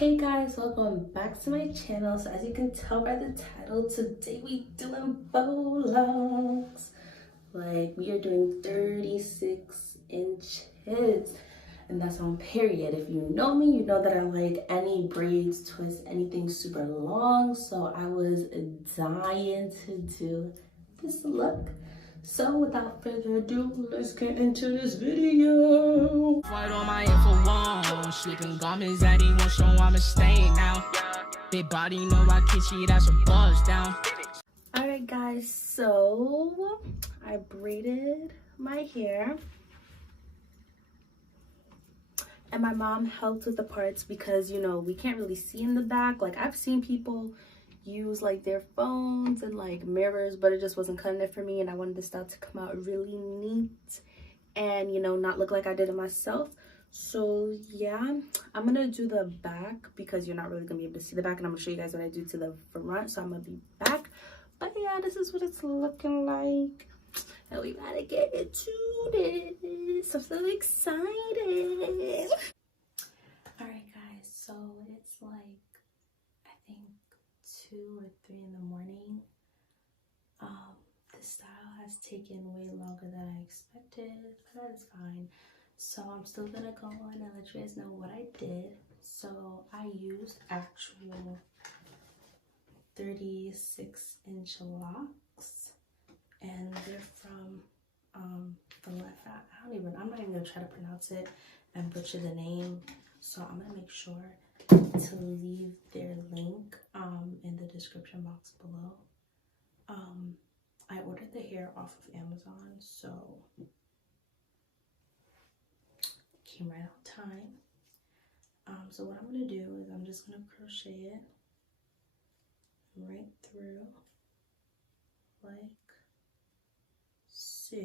Hey guys, welcome back to my channel. So as you can tell by the title, today we doing Locs. Like, we are doing 36 inches, and that's on period. If you know me, you know that I like any braids, twists, anything super long. So I was dying to do this look. So without further ado, let's get into this video. Fight on my info one. Sleeping garments that he won't show I'm a stain now. Big body, know I kitschy, that's a buzz down. Alright guys, so I braided my hair. And my mom helped with the parts because, you know, we can't really see in the back. Like, I've seen people use like their phones and like mirrors, but it just wasn't cutting it for me, and I wanted the style to come out really neat and, you know, not look like I did it myself. So yeah, I'm gonna do the back because you're not really gonna be able to see the back, and I'm gonna show you guys what I do to the front. So I'm gonna be back, but yeah, this is what it's looking like, and we gotta get into this. I'm so excited. All right guys, so it's like, I think 2 or 3 in the morning. This style has taken way longer than I expected, but that's fine. So I'm still gonna go on and let you guys know what I did. So I used actual 36-inch locks, and they're from I'm not even gonna try to pronounce it and butcher the name. So I'm gonna make sure to leave their link in the description box below. I ordered the hair off of Amazon, so it came right on time. So what I'm gonna do is I'm just gonna crochet it right through like so.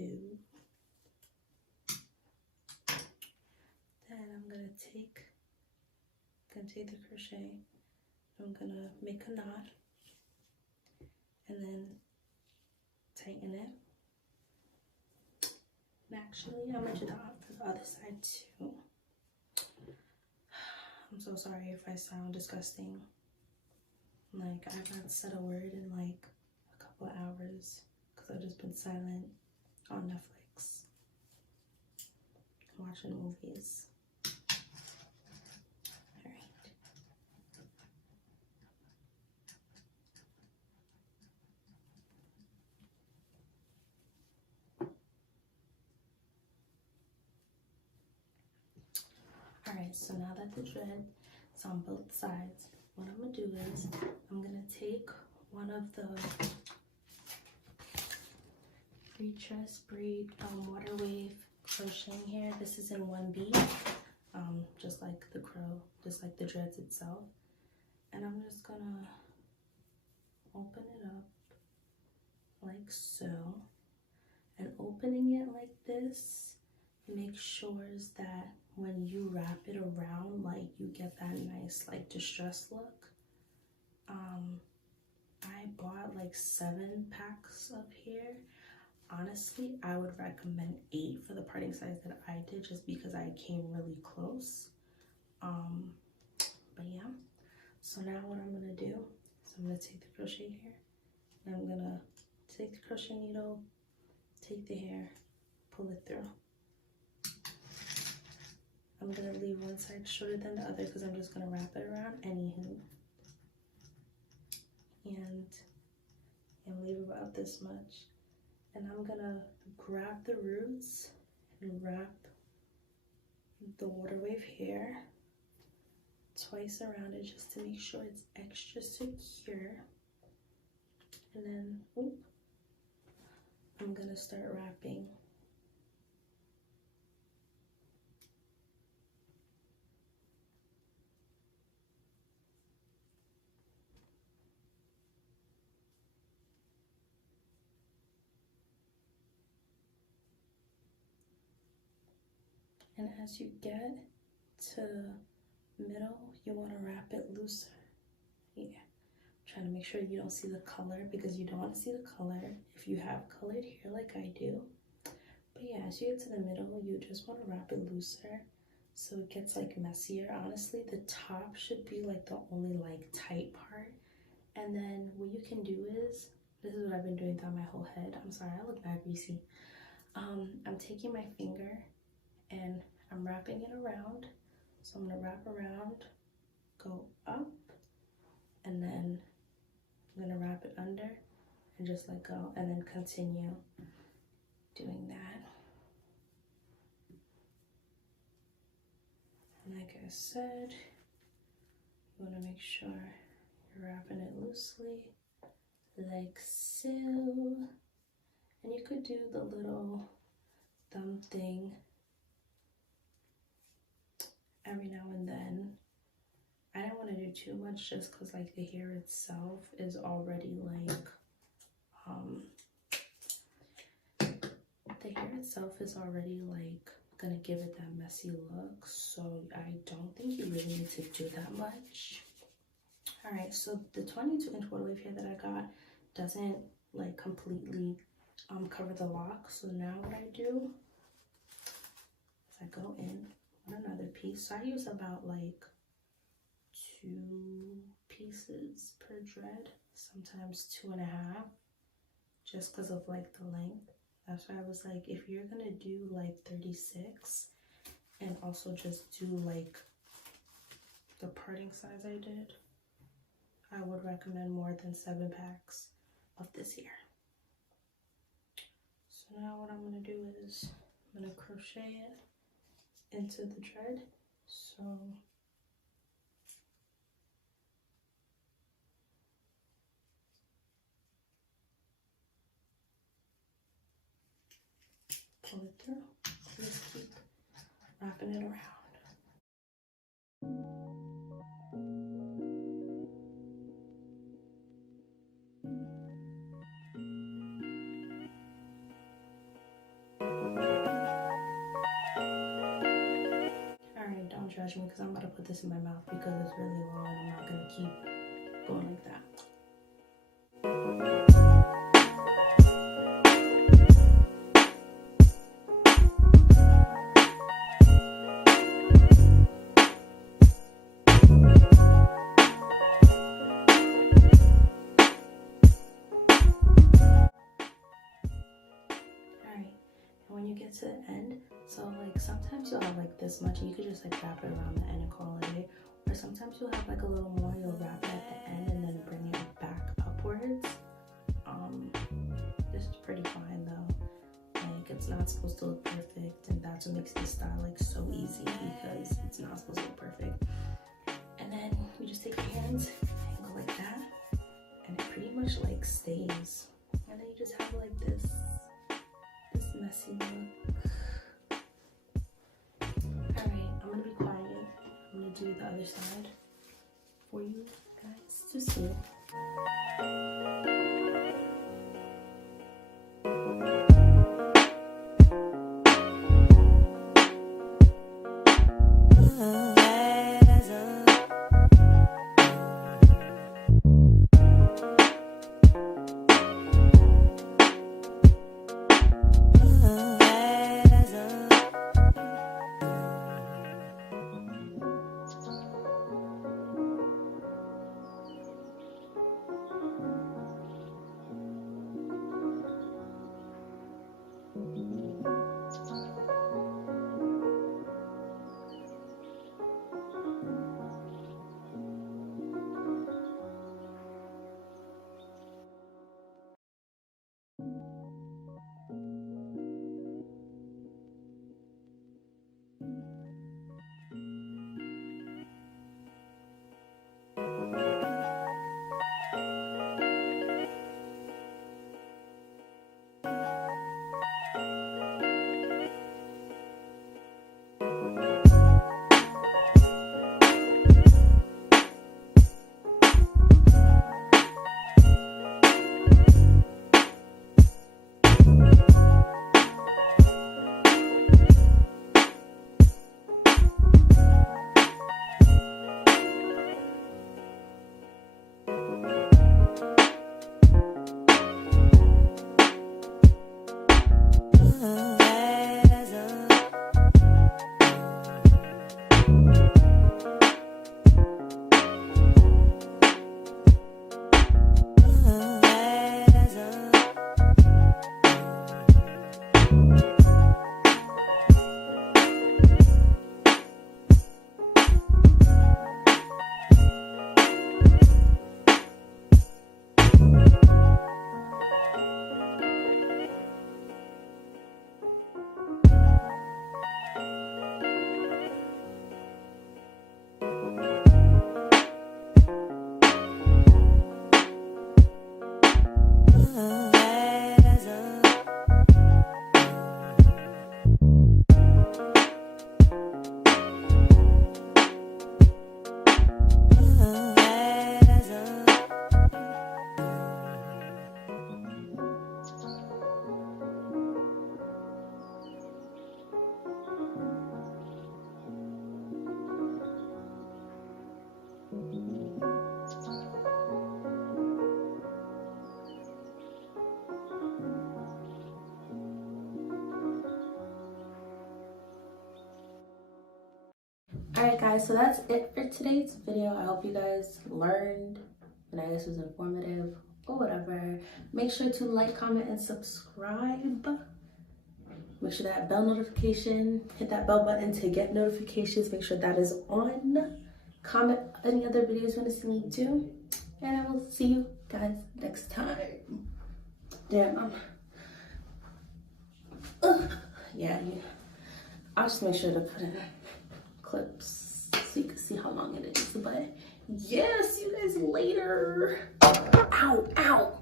Then I'm gonna take the crochet, I'm gonna make a knot and then tighten it. And actually, I'm gonna do that for the other side too. I'm so sorry if I sound disgusting. Like, I've not said a word in like a couple of hours because I've just been silent on Netflix watching movies. Alright, so now that the thread is on both sides, what I'm gonna do is I'm gonna take one of the Freetress braid Waterwave crocheting hair. This is in 1B, just like the dreads itself. And I'm just gonna open it up like so. And opening it like this makes sure that when you wrap it around, like, you get that nice like distressed look. I bought like 7 packs of hair. Honestly, I would recommend 8 for the parting size that I did, just because I came really close. But yeah, so now what I'm gonna do is I'm gonna take the crochet hair and I'm gonna take the crochet needle, take the hair, pull it through. I'm gonna leave one side shorter than the other because I'm just gonna wrap it around anywho. And leave about this much. And I'm gonna grab the roots and wrap the Waterwave hair twice around it just to make sure it's extra secure. And then, I'm gonna start wrapping. And as you get to the middle, you want to wrap it looser. Yeah. Trying to make sure you don't see the color, because you don't want to see the color if you have colored hair like I do. But yeah, as you get to the middle, you just want to wrap it looser so it gets like messier. Honestly, the top should be like the only like tight part. And then what you can do is, this is what I've been doing throughout my whole head. I'm sorry, I look bad greasy. I'm taking my finger and I'm wrapping it around. So I'm gonna wrap around, go up, and then I'm gonna wrap it under and just let go, and then continue doing that. And like I said, you wanna make sure you're wrapping it loosely, like so. And you could do the little thumb thing every now and then. I don't want to do too much just because like the hair itself is already like gonna give it that messy look, so I don't think you really need to do that much. All right, so the 22-inch Waterwave hair that I got doesn't like completely cover the lock. So now what I do is I go in on another piece. So I use about like 2 pieces per dread, sometimes 2.5, just because of like the length. That's why I was like, if you're gonna do like 36 and also just do like the parting size I did, I would recommend more than 7 packs of this here. So now what I'm gonna do is I'm gonna crochet it into the dread. So pull it through, just keep wrapping it around. Alright, don't judge me because I'm about to put this in my mouth because it's really long and I'm not gonna keep going like that. When you get to the end, so like sometimes you'll have like this much and you could just like wrap it around the end and call it a day, or sometimes you'll have like a little more, you'll wrap it at the end and then bring it back upwards. This is pretty fine though, like it's not supposed to look perfect, and that's what makes this style like so easy, because it's not supposed to look perfect. And then you just take your hands and go like that, and it pretty much like stays, and then you just have like this messy look. Alright, I'm gonna be quiet. I'm gonna do the other side for you guys to see. guys, so that's it for today's video. I hope you guys learned and I guess it was informative or whatever. Make sure to like, comment, and subscribe. Make sure that bell notification, hit that bell button to get notifications. Make sure that is on. Comment any other videos you want to see me do. And I will see you guys next time. Damn. Yeah. I'll just make sure to put in clips so you can see how long it is. But yeah, see you guys later. Ow, ow.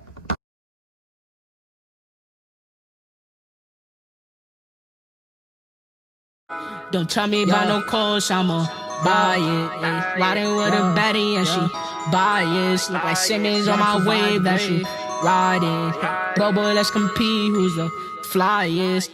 Don't tell me about no course, I'ma buy it. Ay. Riding with a baddie and she biased. Look like Simmons on my wave that she riding. Bro, boy, let's compete. Who's the flyest?